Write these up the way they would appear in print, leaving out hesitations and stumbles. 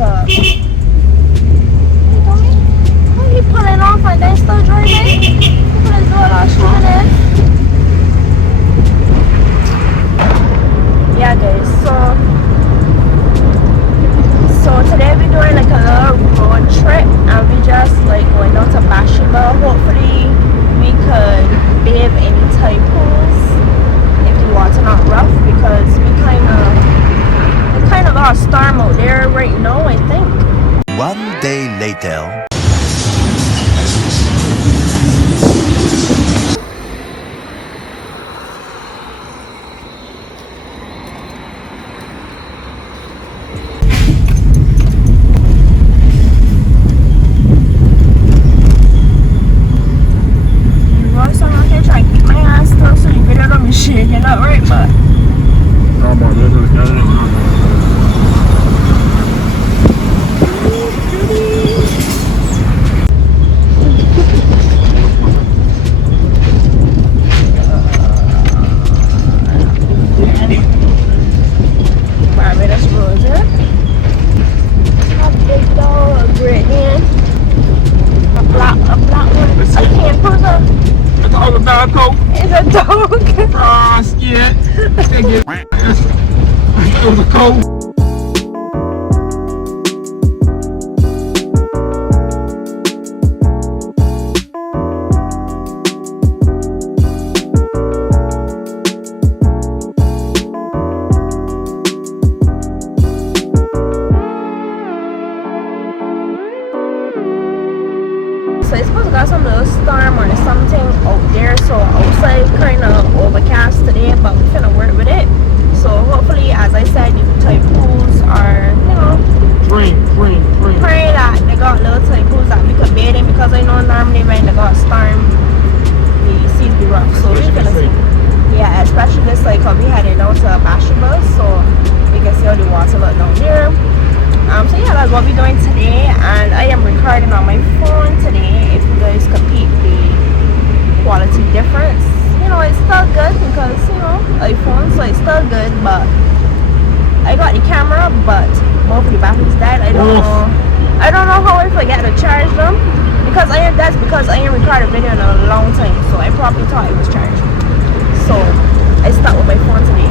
up. He pulling off and then still driving. He put his door all shooting in. Yeah guys, so today we're doing like a little road trip and we just like going down to Bathsheba. Hopefully we could bathe any tide pools if the water not rough, because we kind of got a storm out there right now, I think. One day later. You're not right, but Barbados Rose, a big dog, a great man, a black one. I can't put up. It's all about a coat. It's a dog. Yeah. It was a coat. So it's supposed to got some little storm or something out there, so outside kind of overcast today, but we're finna work with it. So hopefully, as I said, the tide pools are, you know, pray that they got little tide pools that we could bathe in, because I know normally when they got storm the seas be rough, so we're gonna see. Yeah, especially this like we heading down to Bathsheba, so we can see all the water look down there. So yeah, that's what we're doing today, and I am recording on my phone today. If you guys could peep the quality difference, you know, it's still good because, you know, iPhone, so it's still good, but I got the camera, but both of the batteries dead. I don't know how I forget to charge them, because that's because I ain't recorded a video in a long time, so I probably thought it was charged, so I stuck with my phone today.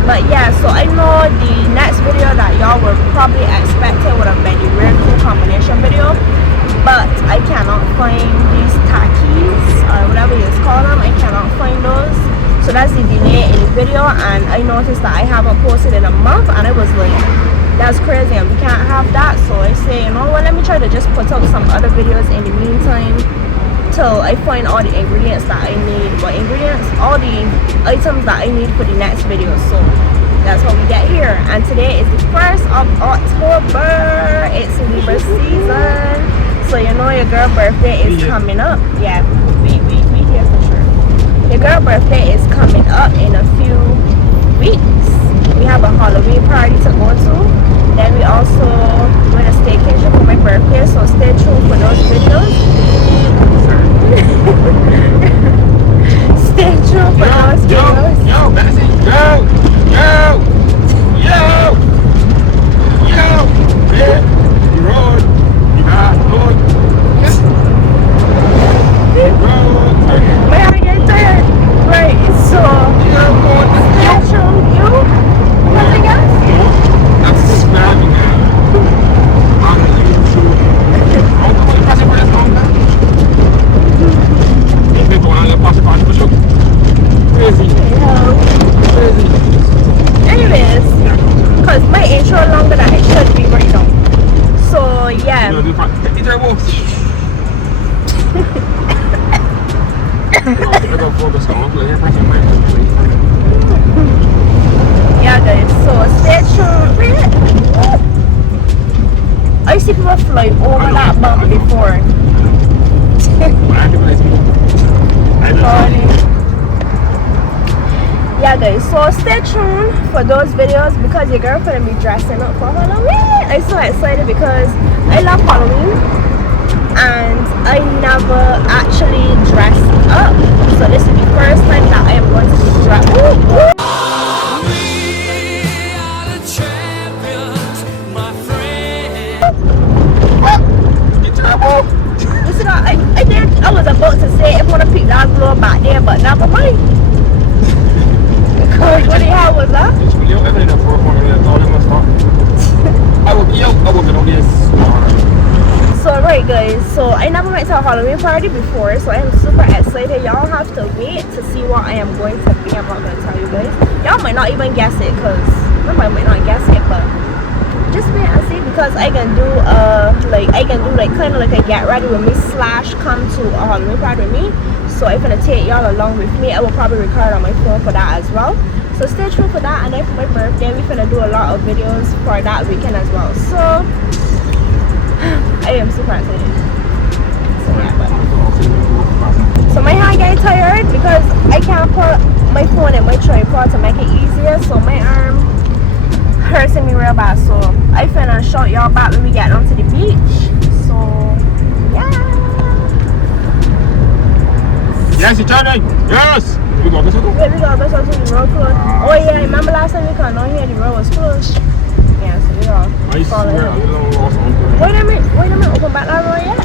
But yeah, so I know the next video that y'all were probably expecting would have been the real cool combination video, but I cannot find these tackies or whatever you call them. I cannot find those, so that's the delay in the video. And I noticed that I haven't posted in a month, and I was like, that's crazy, and we can't have that. So I say, you know what, let me try to just put out some other videos in the meantime till I find all the ingredients that I need. But all the items that I need for the next video. So that's what we get here. And today is the 1st of October. It's Libra season, so you know your girl birthday is coming up. Yeah, we here for sure. Your girl birthday is coming up in a few weeks. We have a Halloween party to go to. Then we also doing a staycation for my birthday, so stay tuned for those videos. Stay tuned for those videos. Yo, Bathsheba, yeah, you road, you got road, May I get tired? Right, so stay tuned. You? Nothing else? That's describing now. I'm leaving through. I'm going to pass it for this long now. People want to pass it for you. Crazy. Crazy. Anyways, because my intro longer than it should be right now. So yeah. Yeah guys, so stay tuned. I see people fly over that bump before. Yeah guys, so stay tuned for those videos, because your girlfriend will be dressing up for Halloween. I'm so excited because I love Halloween and I never actually dressed up, so this is the first time that I am going to be dressed. We are the champions, my You see that? I was about to say if I want to pick that glow back there, but never mind. Because what the hell was that? So right guys, so I never went to a Halloween party before, so I am super excited. Y'all have to wait to see what I am going to be. I'm not going to tell you guys. Y'all might not even guess it, because somebody might not guess it, but just wait and see, because I can do kind of like a get ready with me slash come to a Halloween party with me. So I'm gonna take y'all along with me. I will probably record on my phone for that as well. So stay tuned for that, and then for my birthday we're gonna do a lot of videos for that weekend as well. So I am super excited. So yeah, but so my hand getting tired because I can't put my phone in my tripod to make it easier, so my arm hurting me real bad. So I finna show y'all back when we get onto the beach. So yeah. Yes, you're turning. Yes. We go this way. Yeah, we got this one. The road closed. Oh yeah, remember last time we come down here, the road was closed. Yeah, so we all. I swear, I don't lost on. Wait a minute, open back that road yet?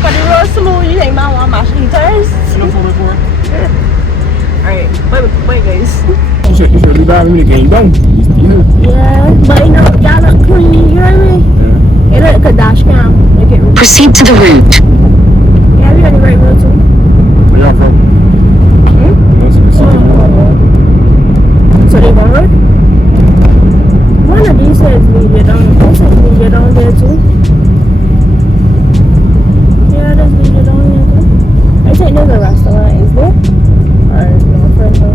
Cause the road smooth, you think man want mash tires? Alright, wait guys. You should be driving me the game down. Yeah, but you know, y'all look clean, you hear me? Yeah. It look like a dash cam. Like it. Proceed to the route. Yeah, we on the right road too. Where y'all from? So they going? One of these says leave it on. This says leave it on there too. Yeah, there's leave it on there too. I think there's a restaurant, is there? Or is no further?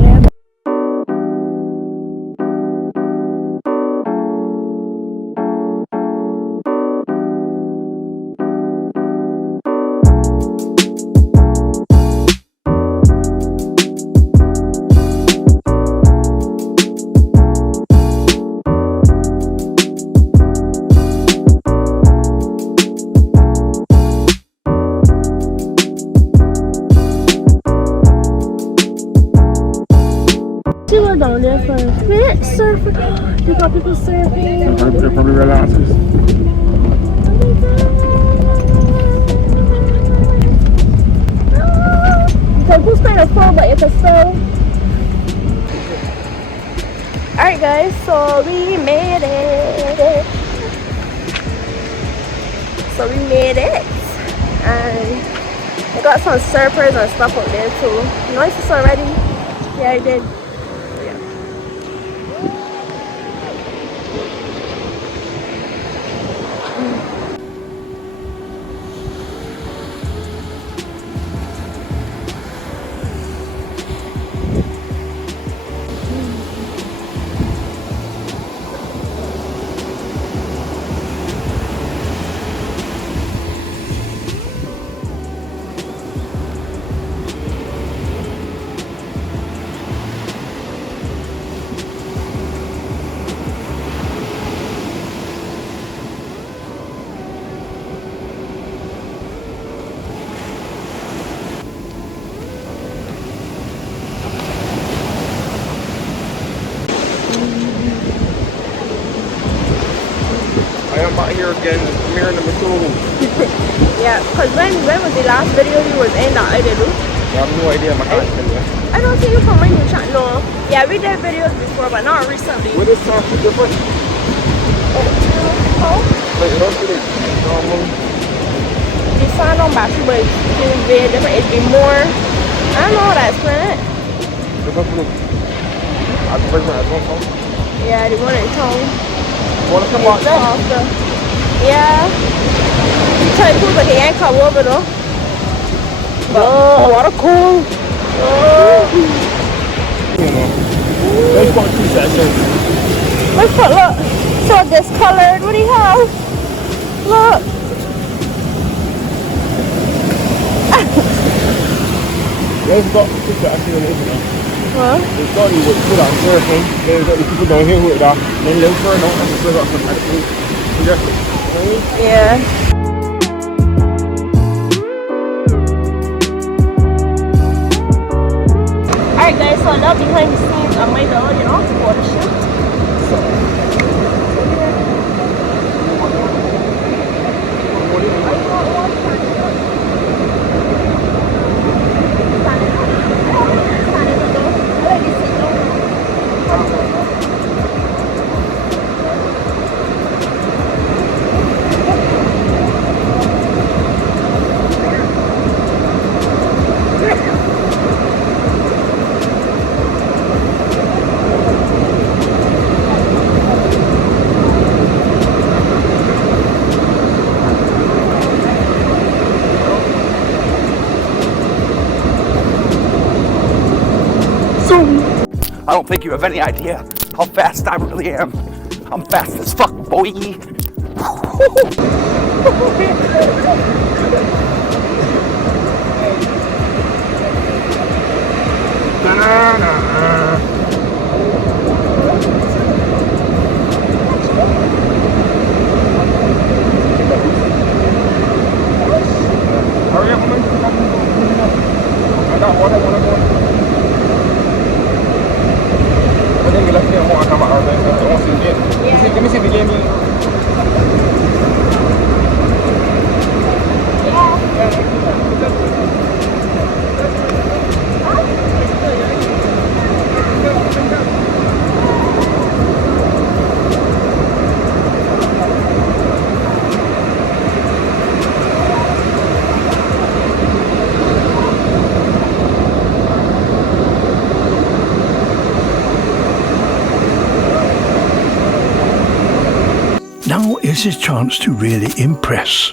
Yeah. See what down there first. Wait, surfing. You got people surfing. They're probably relaxers. So who's kind of full, but it's a still. Alright guys, so we made it. And I got some surfers and stuff up there too. You noticed this already? Yeah, I did. I am out here again, premiering number 2. Yeah, because when was the last video you was in that I did do? I have no idea, my can't tell you. I don't see you from my new channel. No. Yeah, we did videos before, but not recently. What is time for different? Oh? Like, it don't get it. The sound on Bathsheba is very different. It'd be more, I don't know how to explain it. Different from the advertisement, I don't know. Yeah, the one in town. You want to come out there? Yeah. You tell people like he ain't come over though. Oh, what a cool. Let's go to sessions. Look. So discolored. What do you have? Look. Let's go to sessions. Huh? They started with put on surfing. Then got the people down here with that. Then they turn out and they got some medical suggestions. Yeah. Alright guys, so now behind the scenes I made the, for the shoot. So I don't think you have any idea how fast I really am. I'm fast as fuck, boy. Hurry up, woman. I got water, I think we left here and come out. I want to see the game. Let me see the game. Now is his chance to really impress.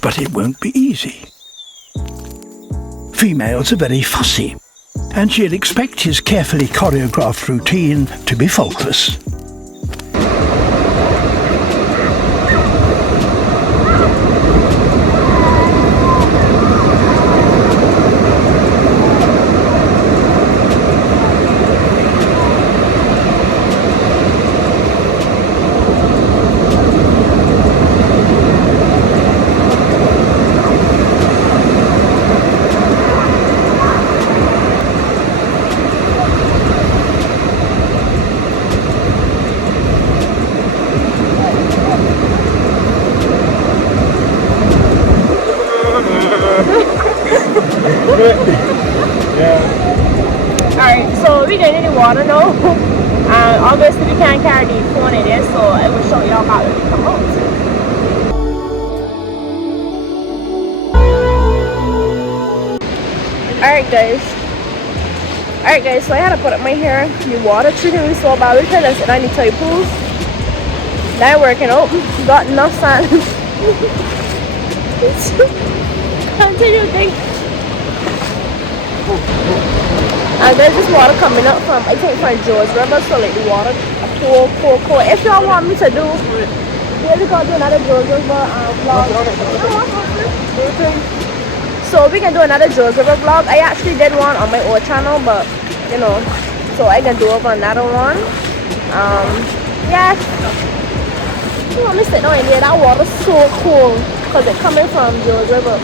But it won't be easy. Females are very fussy, and she'll expect his carefully choreographed routine to be faultless. Alright, so we getting any water now. And obviously we can't carry the phone in there, so I will show y'all how it come out. Alright guys, so I had to put up my hair. The water treating me so bad. We tried this in any type pools. That ain't working out. Got enough sand. Continue think. And there's this water coming up from, I think, from George River, so like the water cool. If y'all want me to do, we're gonna do another George River vlog. So we can do another George River vlog. I actually did one on my old channel, but you know, so I can do over another one. Yeah. You want me to sit down in there? That water's so cool because it's coming from George River.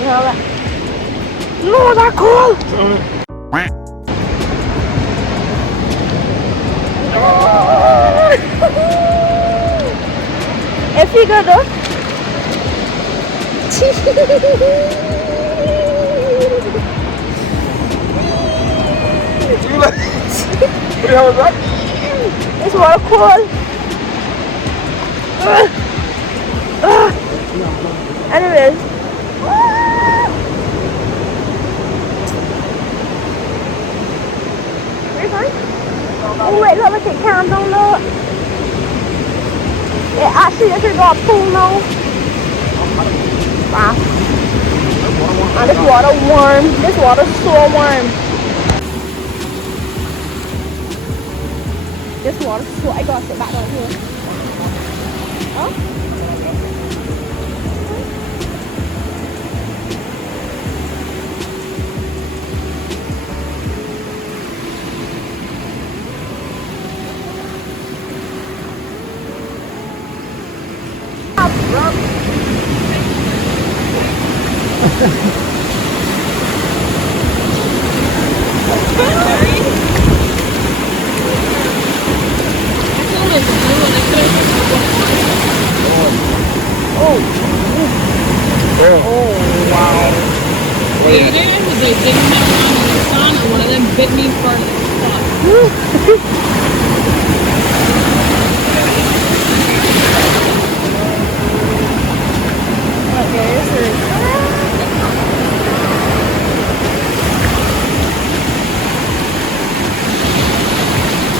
You know that? No, that's cool! If you go though. It's water cool. Anyways. Oh wait, look, it calm down, look. It actually just got a pool now. Wow. And this water warm. This water's so warm. This water's so, I gotta sit back down here. Huh? Bit me for the spot.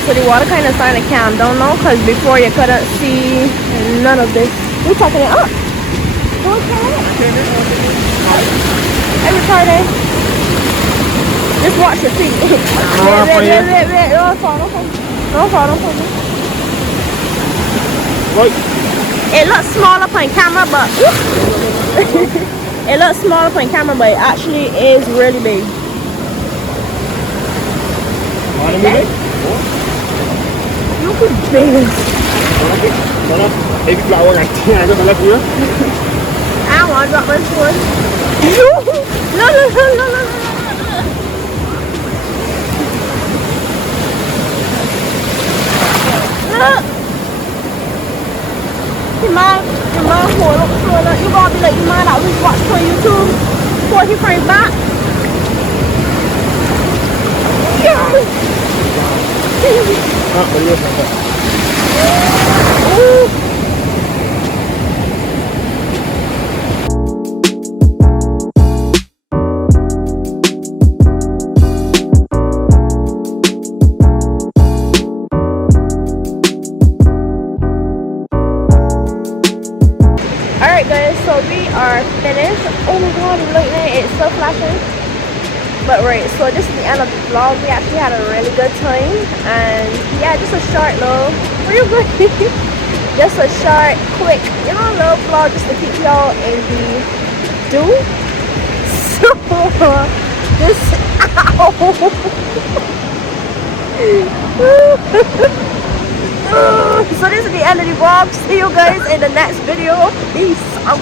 So the water kind of starting to calm down now, because before you couldn't see none of this. We're tucking it up. We're tucking it up. I'm retarded. Just watch your feet. Wait. Don't fall. Right. It looks small up on camera, but it looks small up on camera, but it actually is really big. Okay. Look at this. Baby flower and tear on the left here. I want to drop my phone. No. Look. Your mom hold up so that you gonna be like your man that we watch on YouTube 40 frames back. Ooh. Alright guys, so we are finished. Oh my god, the lightning, it's so flashing. But right, so this is the end of the vlog. We actually had a really good time. And yeah, just a short little, just a short, quick, little vlog just to keep y'all in the do. So, this, so this is the end of the vlog. See you guys in the next video. Peace out.